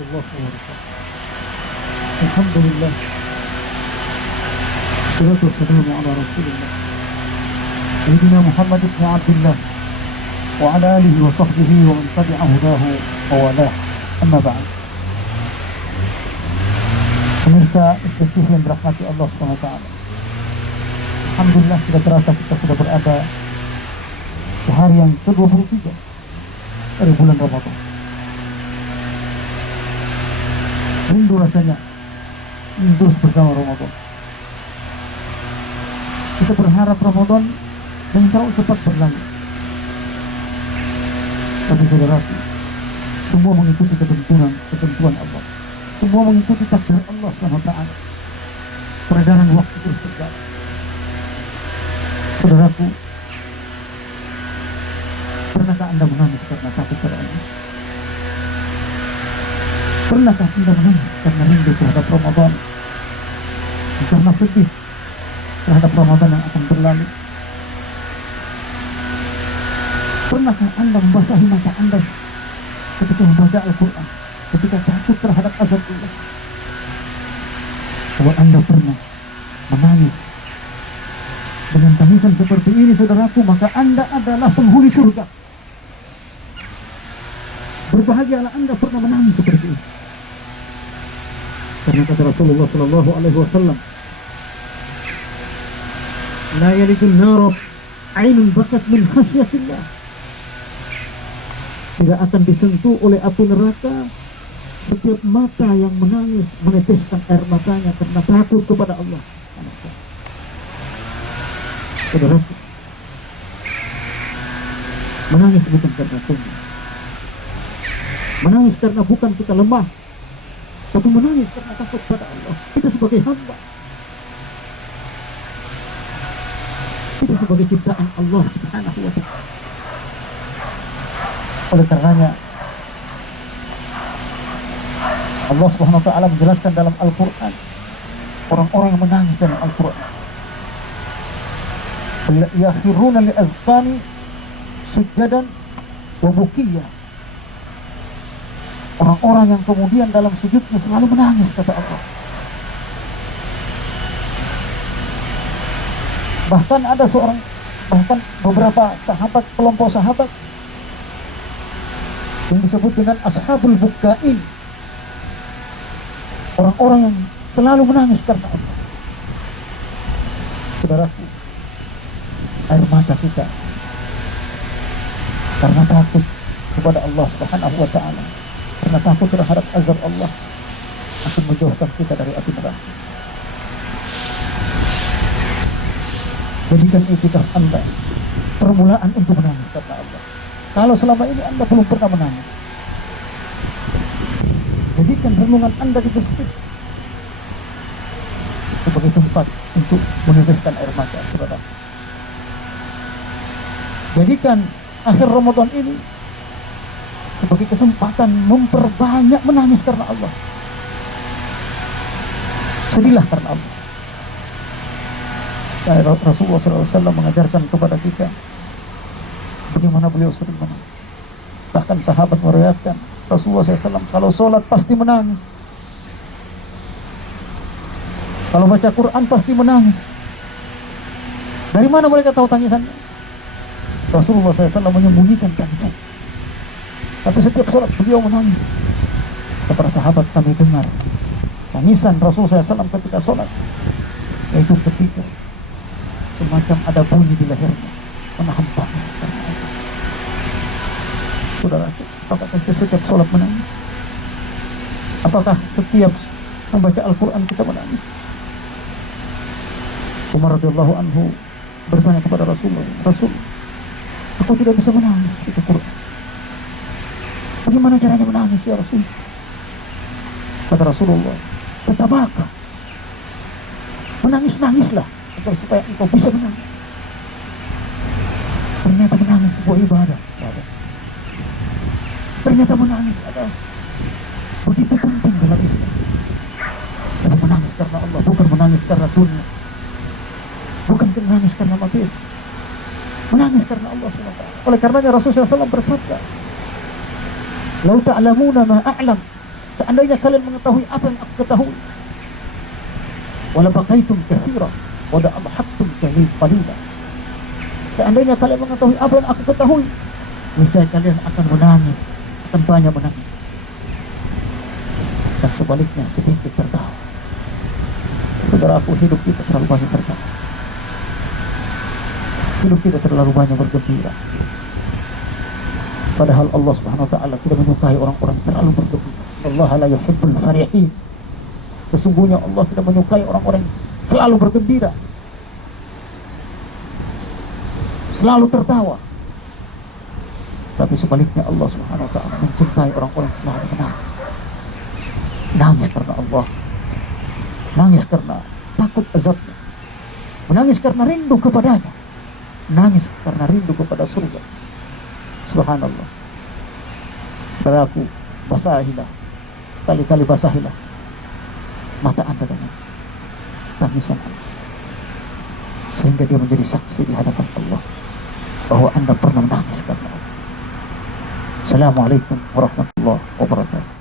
warahmatullahi wabarakatuh. Alhamdulillah. Salatu wassalamu ala Rasulillah. Sayyidina Muhammad ibn Abdullah wa ala alihi wa sahbihi wa man tabi'a hudahu wa walah. Amma ba'd. Pemirsa istighfar yang dirahmati Allah SWT. Alhamdulillah tidak terasa kita sudah berada di hari yang ke-23 dari bulan Ramadan. Rindu rasanya terus bersama Ramadan. Kita berharap Ramadan yang terlalu cepat berlalu. Tapi saudaraku, semua mengikuti ketentuan Allah. Semua mengikuti takdir Allah SWT. Peredaran waktu terus berjalan. Saudaraku, pernahkah Anda menangis karena takut pada Allah? Pernahkah Anda menangis karena rindu terhadap Ramadan? Karena sedih terhadap Ramadan yang akan berlalu? Pernahkah Anda membasahi mata Anda ketika membaca Al-Quran, ketika takut terhadap azab Allah? Kalau Anda pernah menangis dengan tangisan seperti ini, saudaraku, maka Anda adalah penghuni surga. Berbahagialah Anda pernah menangis seperti ini. Karena kata Rasulullah sallallahu alaihi wasallam, la yalijun nar 'ainun bakat min khasyatillah. Tidak akan disentuh oleh api neraka setiap mata yang menangis, meneteskan air matanya karena takut kepada Allah. Saudaraku, menangis bukan karena sombong, menangis karena bukan kita lemah, tapi menangis karena takut pada Allah. Kita sebagai hamba, kita sebagai ciptaan Allah Subhanahu wa ta'ala. Oleh karenanya Allah Subhanahu wa ta'ala menjelaskan dalam Al-Quran orang-orang yang menangis dalam Al-Quran, yakhiruna li azqani sujadan wa bukiya. Orang-orang yang kemudian dalam sujudnya selalu menangis, kata Allah. Bahkan beberapa sahabat, kelompok sahabat yang disebut dengan ashabul bukain, orang-orang yang selalu menangis karena Allah. Saudaraku, air mata kita karena takut kepada Allah Subhanahu wa ta'ala, karena takut terhadap azab Allah, akan menjauhkan kita dari api neraka. Jadikan itikaf Anda permulaan untuk menangis karena Allah. Kalau selama ini Anda belum pernah menangis, jadikan renungan Anda di masjid sebagai tempat untuk meneteskan air mata, saudara. Jadikan akhir Ramadan ini sebagai kesempatan memperbanyak menangis karena Allah. Sedihlah karena Allah. Rasulullah SAW mengajarkan kepada kita bagaimana beliau sering menangis. Bahkan sahabat meriwayatkan Rasulullah SAW kalau sholat pasti menangis, kalau baca Quran pasti menangis. Dari mana mereka tahu tangisannya? Rasulullah SAW menyembunyikan tangisan, tapi setiap sholat beliau menangis. Para sahabat, kami dengar tangisan Rasulullah SAW ketika sholat, yaitu ketika semacam ada bunyi di lehernya, menahan tangis. Saudara, apakah kita setiap sholat menangis? Apakah setiap membaca Al-Quran kita menangis? Umar radhiyallahu anhu bertanya kepada Rasulullah, Rasul, aku tidak bisa menangis di Al-Quran. Bagaimana caranya menangis ya Rasul? Kata Rasulullah, tetabaka, menangis-nangislah agar supaya engkau bisa menangis. Ternyata menangis sebuah ibadah, sahabat. Ternyata menangis adalah begitu penting dalam Islam. Tapi menangis karena Allah, bukan menangis karena dunia, bukan menangis karena materi, menangis karena Allah SWT. Oleh karenanya Rasulullah SAW bersabda, "Lau ta'lamuna ma a'lam." Seandainya kalian mengetahui apa yang aku ketahui, wala baqaitum katsira wa la adhaktum qalila. Seandainya kalian mengetahui apa yang aku ketahui, niscaya kalian akan menangis, akan banyak menangis. Dan sebaliknya sedikit tertawa. Saudaraku, hidup kita terlalu banyak tertawa. Hidup kita terlalu banyak bergembira. Padahal Allah Subhanahu wa taala tidak menyukai orang-orang terlalu bergembira. Allah la yuhibbul farihin. Sesungguhnya Allah tidak menyukai orang-orang yang selalu bergembira, selalu tertawa. Tapi sebaliknya Allah Subhanahu wa taala mencintai orang-orang yang selalu menangis. Menangis karena Allah, menangis karena takut azabnya, menangis karena rindu kepadanya, menangis karena rindu kepada surga. Subhanallah. Saudaraku, basahilah, sekali-kali basahilah mata anda dengan tangisan Allah, sehingga dia menjadi saksi di hadapan Allah bahwa anda pernah menangis karena Allah. Assalamualaikum warahmatullahi wabarakatuh.